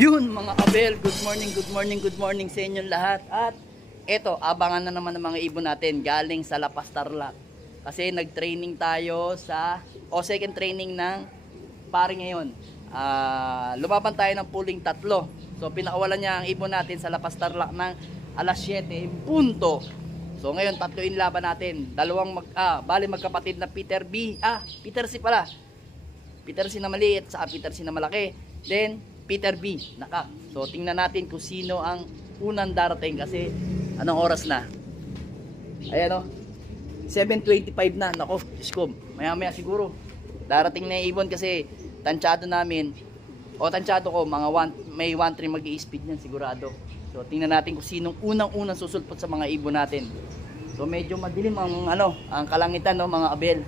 Yun mga kabel, good morning sa inyong lahat. At eto, abangan na naman ng mga ibon natin galing sa La Paz, Tarlac. Kasi nag-training tayo second training ng pare ngayon. Lumaban tayo ng pooling 3. So pinakawalan niya ang ibon natin sa La Paz, Tarlac ng alas 7 punto. So ngayon 3 yung laban natin. Bali magkapatid na Peter C pala. Peter C na maliit sa Peter C na malaki. Then Peter B, naka. So tingnan natin kung sino ang unang darating kasi anong oras na? Ayan o. 7:25 na. Nako, Diyos, maya siguro darating na yung ibon kasi tansyado namin. Tansyado ko may 1-3 mag-i-speed niyan sigurado. So tingnan natin kung sinong unang susulpot sa mga ibon natin. So medyo madilim ang kalangitan mga abel.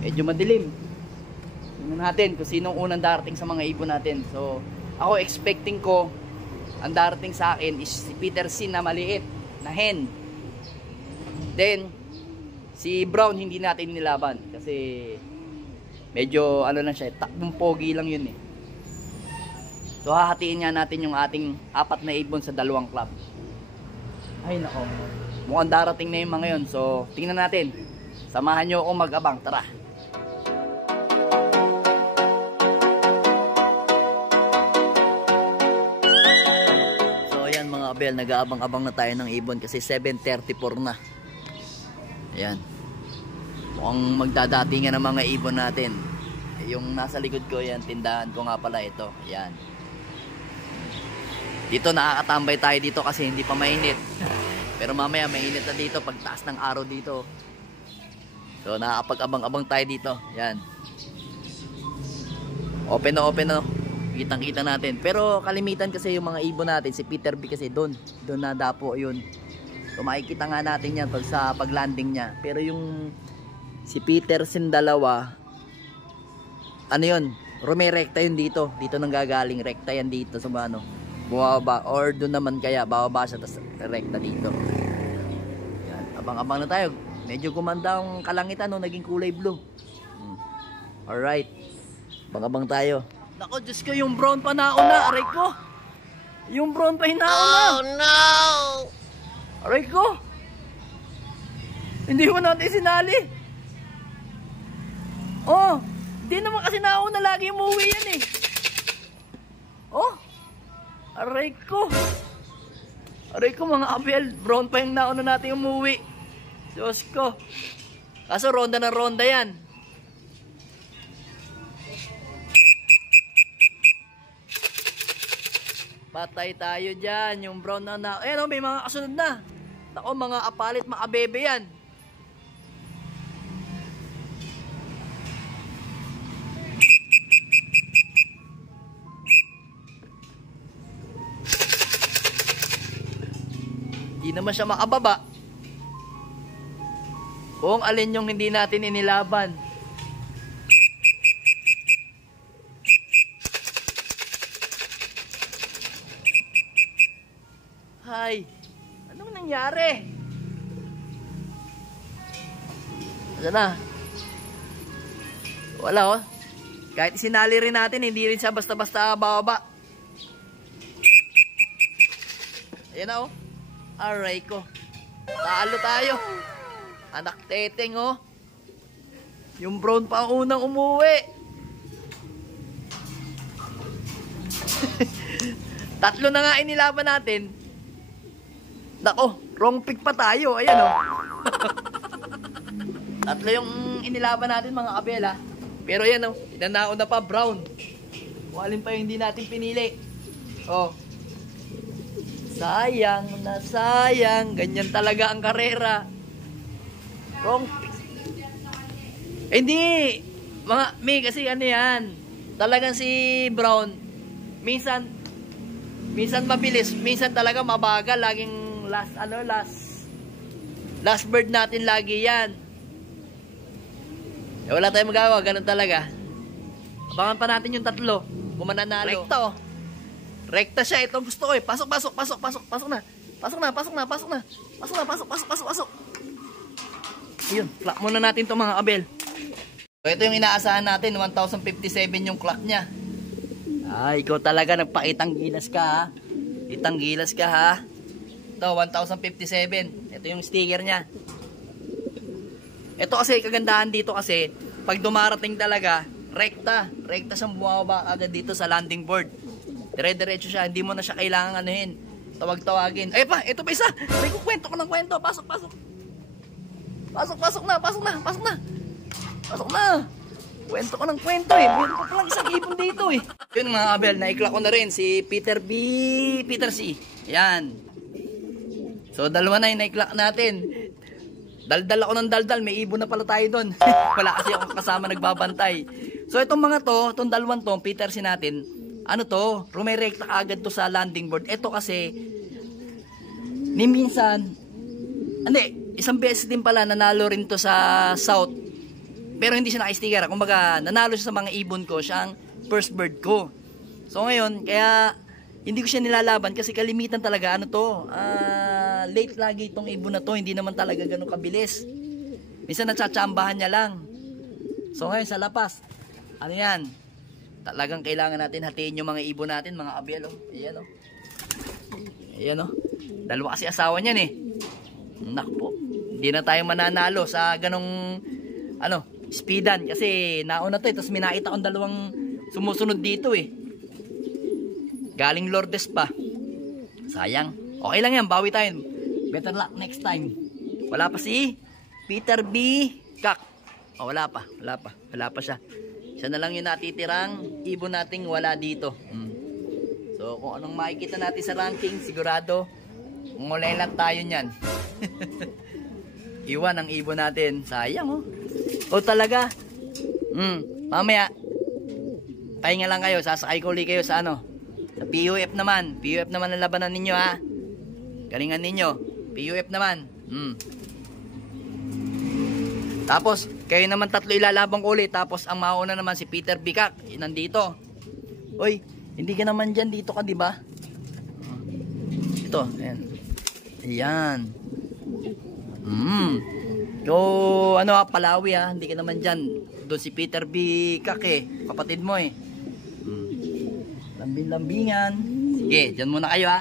Medyo madilim. Tingnan natin kung sinong unang darating sa mga ibon natin. So, ako expecting ko ang darating sa akin is si Peter C na maliit na hen. Then si Brown hindi natin nilaban kasi medyo lang siya, takbong pogi lang yun eh. So hahatiin nga natin yung ating 4 na ibon sa 2 club. Ay nako, mukhang darating na yung mga yun. So tingnan natin. Samahan nyo ako mag-abang, tara. Abel, nag-aabang-abang na tayo ng ibon kasi 7:34 na. Ayan. Mukhang magdadatingan ng mga ibon natin. Yung nasa likod ko yan, tindahan ko nga pala ito. Ayan. Dito nakakatambay tayo dito kasi hindi pa mainit. Pero mamaya mainit na dito pag taas ng araw dito. So nakakapag-abang-abang tayo dito. Ayan. Open na. Kitang-kita natin. Pero kalimitan kasi yung mga ibon natin, si Peter B kasi doon na dapo yun. So makikita nga natin yan sa paglanding niya. Pero yung si Peterson dalawa, yun, rumirekta yun dito. Dito nang gagaling, rekta yan dito sa bumaba. Or doon naman kaya, bababa siya, tapos rekta dito. Yan, abang-abang na tayo. Medyo gumanda ang kalangitan, naging kulay blue. Alright, abang-abang tayo. Nako, Diyos ko, yung brown pa nauna. Aray ko. Yung brown pa hinauna. Oh, no. Aray ko. Hindi mo natin sinali. Oh, hindi naman kasi nauna. Lagi umuwi yan eh. Oh, aray ko. Aray ko mga abel. Brown pa yung nauna natin umuwi. Diyos ko. Kaso ronda na ronda yan. Patay tayo dyan. Yung brown na. Ayan may mga kasunod na. Ako, mga apalit, mga bebe yan. Hindi naman siya makababa. Kung alin yung hindi natin inilaban. Ay, anong nangyari? Ano na? Wala Kahit sinali rin natin, hindi rin siya basta-basta bababa. Ayan na Aray ko. Talo tayo. Anak teteng Yung brown pa ang unang umuwi. 3 na nga inilaban natin. Nako, wrong pick pa tayo. Ayan 3 yung inilaban natin mga kabela. Pero ayan inanao na pa brown. Walin pa yung hindi natin pinili. Sayang na sayang. Ganyan talaga ang karera. Wrong pick. Hindi. May kasi yan. Talagang si brown. Minsan mabilis. Minsan talaga mabagal. Laging last bird natin lagi yan. Wala tayong magawa, ganun talaga. Abangan pa natin yung 3 kung mananalo. Rekta siya, itong gusto ko Pasok na. Ayun, clock muna natin itong mga abel. So ito yung inaasahan natin, 1057 yung clock niya. Ikaw talaga nagpakitang gilas ka ha. Itang gilas ka ha. Ito, 1,057. Ito yung sticker niya. Ito kasi, kagandahan dito kasi, pag dumarating talaga, rekta siyang bumababa agad dito sa landing board. Dire-diretso siya, hindi mo na siya kailangan anuhin. Tawag-tawagin. Ay pa, ito pa isa. May kukwento ko ng kwento. Pasok na. Pasok na. Kwento ko ng kwento eh. Meron ko palang isang ibon dito eh. Yun mga kabel, naikla ko na rin si Peter C. Yan. So dalawa na yung naikla natin. Daldal ako ng daldal, may ibon na pala tayo doon. Wala kasi akong kasama nagbabantay. So itong mga to, itong dalawang to, Peter C natin, ano to, rumirekta agad to sa landing board. Ito kasi, ni minsan, isang beses din pala nanalo rin to sa South. Pero hindi siya naka-sticker. Kumbaga, nanalo siya sa mga ibon ko, siyang first bird ko. So ngayon, kaya hindi ko siya nilalaban kasi kalimitan talaga, ano to, late lagi itong ibon na to, hindi naman talaga ganun kabilis. Minsan natsatsambahan niya lang. So ngayon sa lapas, ano yan, talagang kailangan natin hatiin yung mga ibon natin, mga abel, oh. Ayan, oh. Dalawa kasi asawa niyan eh. Nakpo, hindi na tayo mananalo sa ganong, speedan, kasi nauna to eh, tapos minakita akong dalawang sumusunod dito eh. Galing Lourdes pa. Sayang. Okay lang yan, bawi tayo. Better luck next time. Wala pa si Peter B. Kak. Wala pa siya. Siya na lang yung natitirang ibon nating wala dito. So kung anong makikita natin sa ranking, sigurado ngulay lang tayo niyan. Iwan ang ibon natin. Sayang oh. Talaga. Mamaya pahinga lang kayo, sasakay ko ulit kayo sa sa PUF naman. PUF naman ang labanan ninyo ha. Galingan ninyo. PUF naman. Tapos kayo naman tatlo ilalabang ko ulit. Tapos ang mauna naman si Peter Bikak, nandito. Oy, hindi ka naman dyan, dito ka, di ba? Ito, ayan. Ayan. So, Palawi ha, hindi ka naman dyan. Doon si Peter Bikak kapatid mo eh. Lambing-lambingan. Sige, dyan muna kayo ha.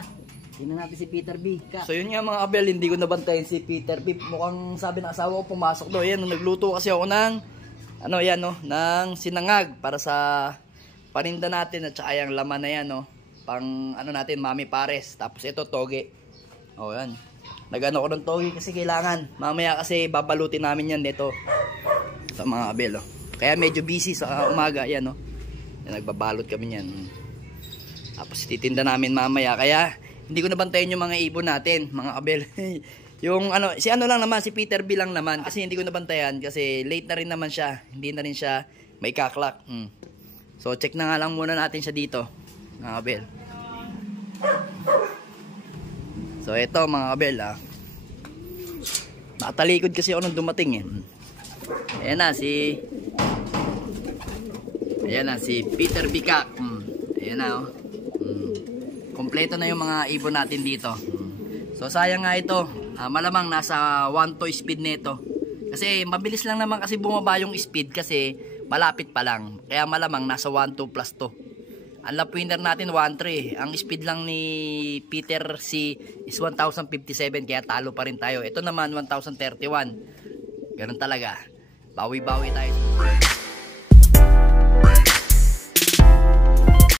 Tingnan natin si Peter B. So yun nga mga kabel, hindi ko nabantayin si Peter B. Mukhang sabi ng asawa ko pumasok doon. Ayan, nagluto kasi ako ng ng sinangag para sa paninda natin at saka yung laman na yan pang natin, mami pares. Tapos ito toge. Yan. Nagano ko ng toge kasi kailangan. Mamaya kasi babalutin namin yan dito sa mga kabel Kaya medyo busy sa umaga yan nagbabalot kami niyan. Tapos titinda namin mamaya. Kaya hindi ko nabantayan yung mga ibon natin, mga kabel. Yung lang naman, si Peter B lang naman. Kasi hindi ko nabantayan kasi late na rin naman siya. Hindi na rin siya may kaklak. So check na nga lang muna natin siya dito, mga kabel. So ito mga kabel nakatalikod kasi ako nung dumating eh. Ayan na si Peter Bikak. Ayan na kompleto na yung mga ibon natin dito. So sayang nga ito. Malamang nasa 1-2 speed nito. Kasi mabilis lang naman kasi bumaba yung speed kasi malapit pa lang. Kaya malamang nasa 1-2 plus 2. Ang lap winner natin 1-3. Ang speed lang ni Peter C is 1,057 kaya talo pa rin tayo. Ito naman 1,031. Ganun talaga. Bawi-bawi tayo.